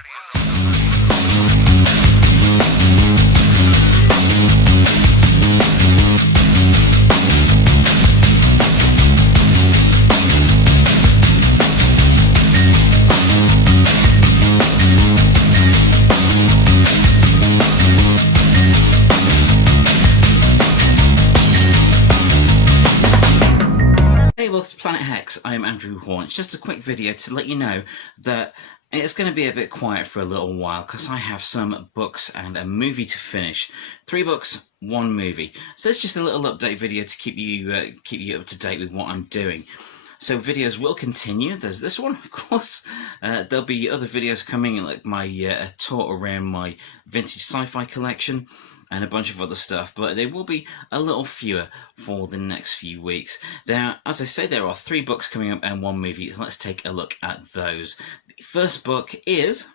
Hey, welcome to Planet Hex. I'm Andrew Hawnt. It's just a quick video to let you know that it's going to be a bit quiet for a little while because I have some books and a movie to finish. 3 books, 1 movie. So it's just a little update video to keep you up to date with what I'm doing. So videos will continue. There's this one, of course. There'll be other videos coming, like my tour around my vintage sci-fi collection and a bunch of other stuff, but they will be a little fewer for the next few weeks. As I say, there are 3 books coming up and 1 movie, so let's take a look at those. The first book is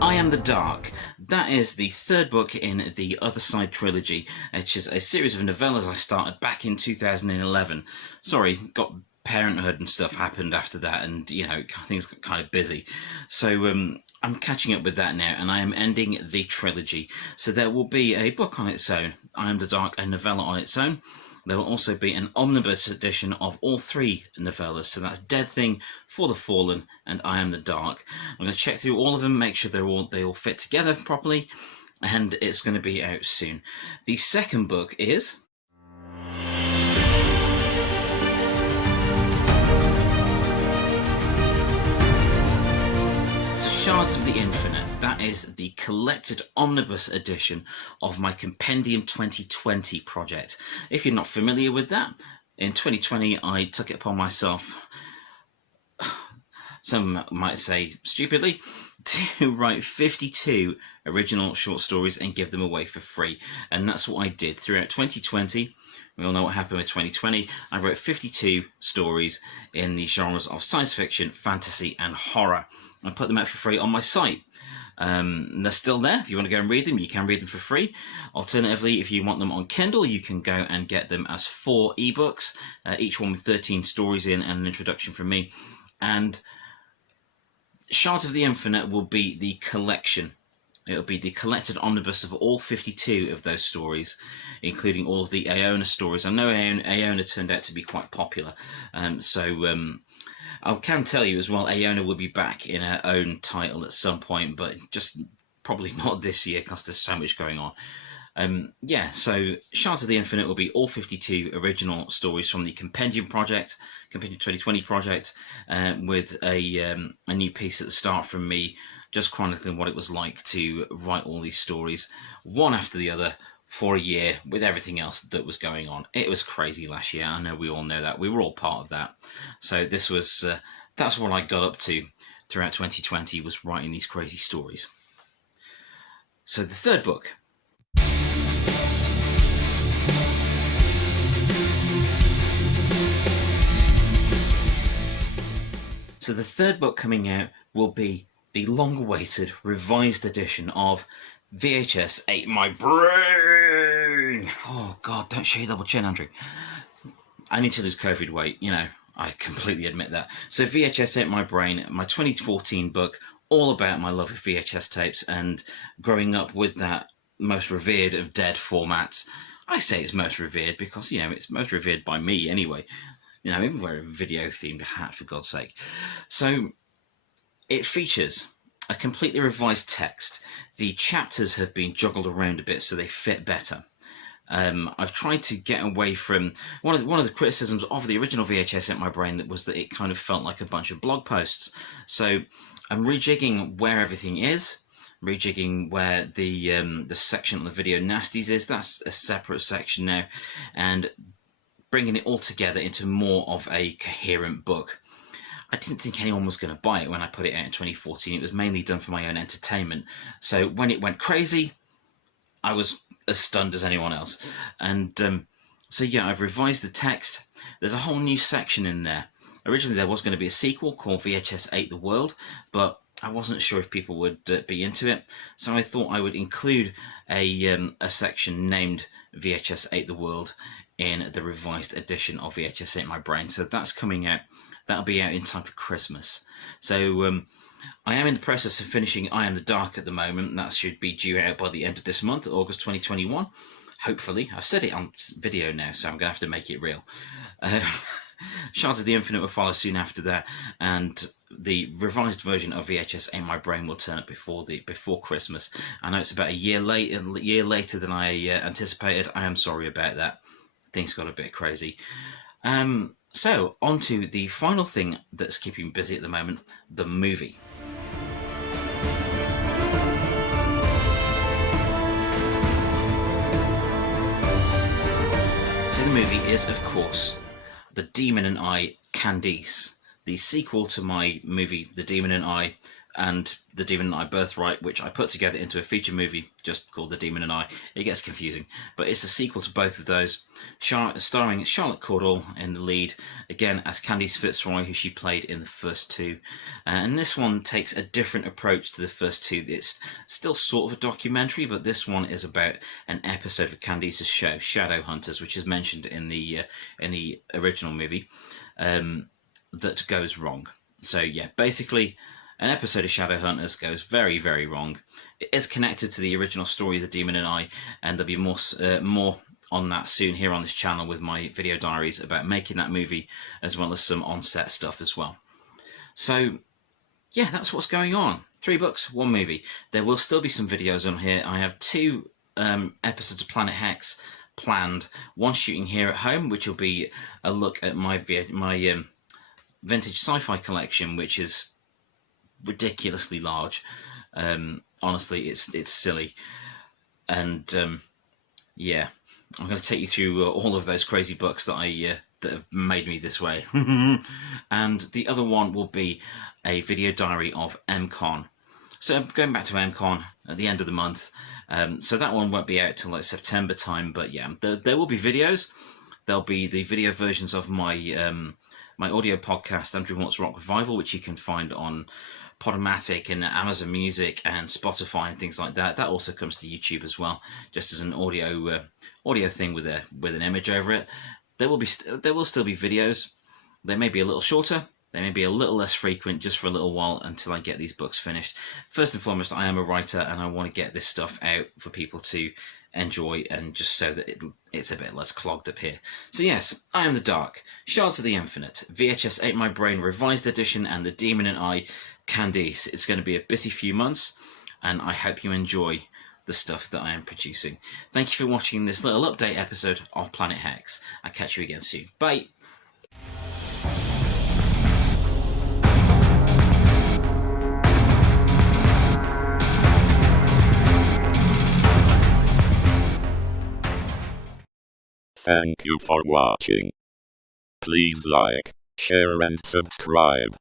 I Am the Dark. That is the 3rd book in the Other Side trilogy, which is a series of novellas I started back in 2011. Sorry, got parenthood and stuff happened after that, and you know, things got kind of busy. So I'm catching up with that now, and I am ending the trilogy. So there will be a book on its own, I Am the Dark, a novella on its own. There will also be an omnibus edition of all 3 novellas. So that's Dead Thing, For the Fallen, and I Am the Dark. I'm going to check through all of them, make sure they all fit together properly, and it's going to be out soon. The second book is Shards of the Infinite. That is the collected omnibus edition of my Compendium 2020 project. If you're not familiar with that, in 2020 I took it upon myself, some might say stupidly, to write 52 original short stories and give them away for free. And that's what I did throughout 2020. We all know what happened with 2020. I wrote 52 stories in the genres of science fiction, fantasy, and horror. I put them out for free on my site. They're still there. If you want to go and read them, you can read them for free. Alternatively, if you want them on Kindle, you can go and get them as 4 ebooks, each one with 13 stories in and an introduction from me. And Shards of the Infinite will be the collection. It'll be the collected omnibus of all 52 of those stories, including all of the Aona stories. I know Aona turned out to be quite popular, I can tell you as well, Aona will be back in her own title at some point, but just probably not this year because there's so much going on. Yeah, so Shards of the Infinite will be all 52 original stories from the Compendium 2020 project, with a new piece at the start from me, just chronicling what it was like to write all these stories, one after the other, for a year, with everything else that was going on. It was crazy last year. I know we all know that. We were all part of that. So this was that's what I got up to throughout 2020, was writing these crazy stories. So the 3rd book. So the 3rd book coming out will be the long-awaited revised edition of VHS ATE My Brain. Oh God, don't show your double chin, Andrew. I need to lose COVID weight, you know, I completely admit that. So VHS ATE My Brain, my 2014 book, all about my love of VHS tapes and growing up with that most revered of dead formats. I say it's most revered because, you know, it's most revered by me anyway. You know, even wear a video-themed hat, for God's sake. So it features a completely revised text. The chapters have been juggled around a bit so they fit better. I've tried to get away from one of the criticisms of the original VHS ATE My Brain, that was that it kind of felt like a bunch of blog posts. So I'm rejigging where everything is, rejigging where the section on the video nasties is. That's a separate section now, and bringing it all together into more of a coherent book. I didn't think anyone was going to buy it when I put it out in 2014. It was mainly done for my own entertainment. So when it went crazy, I was as stunned as anyone else. And so yeah, I've revised the text. There's a whole new section in there Originally there was going to be a sequel called VHS ATE The World, but I wasn't sure if people would be into it, so I thought I would include a section named VHS ATE The World in the revised edition of VHS ATE My Brain. So that's coming out. That'll be out in time for Christmas. So I am in the process of finishing I Am the Dark at the moment. That should be due out by the end of this month, August 2021. Hopefully. I've said it on video now, so I'm going to have to make it real. Shards of the Infinite will follow soon after that, and the revised version of VHS ATE My Brain will turn up before Christmas. I know it's about a year later than I anticipated. I am sorry about that. Things got a bit crazy. So on to the final thing that's keeping me busy at the moment: the movie. So the movie is, of course, The Demon and I, Candice, the sequel to my movie The Demon and I and The Demon and I Birthright, which I put together into a feature movie just called The Demon and I. It gets confusing, but it's a sequel to both of those, starring Charlotte Cordell in the lead, again as Candice Fitzroy, who she played in the first two. And this one takes a different approach to the first two. It's still sort of a documentary, but this one is about an episode of Candice's show, Shadow Hunters, which is mentioned in the original movie, that goes wrong. So yeah, basically, an episode of Shadowhunters goes very, very wrong. It is connected to the original story of The Demon and I, and there'll be more on that soon here on this channel with my video diaries about making that movie, as well as some on-set stuff as well. So yeah, that's what's going on. 3 books, 1 movie. There will still be some videos on here. I have 2 episodes of Planet Hex planned. One shooting here at home, which will be a look at my vintage sci-fi collection, which is ridiculously large. Honestly, it's silly, and yeah, I'm going to take you through all of those crazy books that that have made me this way. And the other one will be a video diary of MCon. So I'm going back to MCon at the end of the month. So that one won't be out till like September time, but yeah, there will be videos. There'll be the video versions of my my audio podcast, Andrew Hawnt's Rock Revival, which you can find on Podomatic and Amazon Music and Spotify and things like that. That also comes to YouTube as well, just as an audio thing with an image over it. There will still be videos. They may be a little shorter. They may be a little less frequent, just for a little while until I get these books finished. First and foremost, I am a writer and I want to get this stuff out for people to enjoy, and just so that it's a bit less clogged up here. So yes, I Am the Dark, Shards of the Infinite, VHS ATE My Brain Revised Edition, and The Demon and I, Candice. It's going to be a busy few months, and I hope you enjoy the stuff that I am producing. Thank you for watching this little update episode of Planet Hex. I'll catch you again soon. Bye! Thank you for watching. Please like, share and subscribe.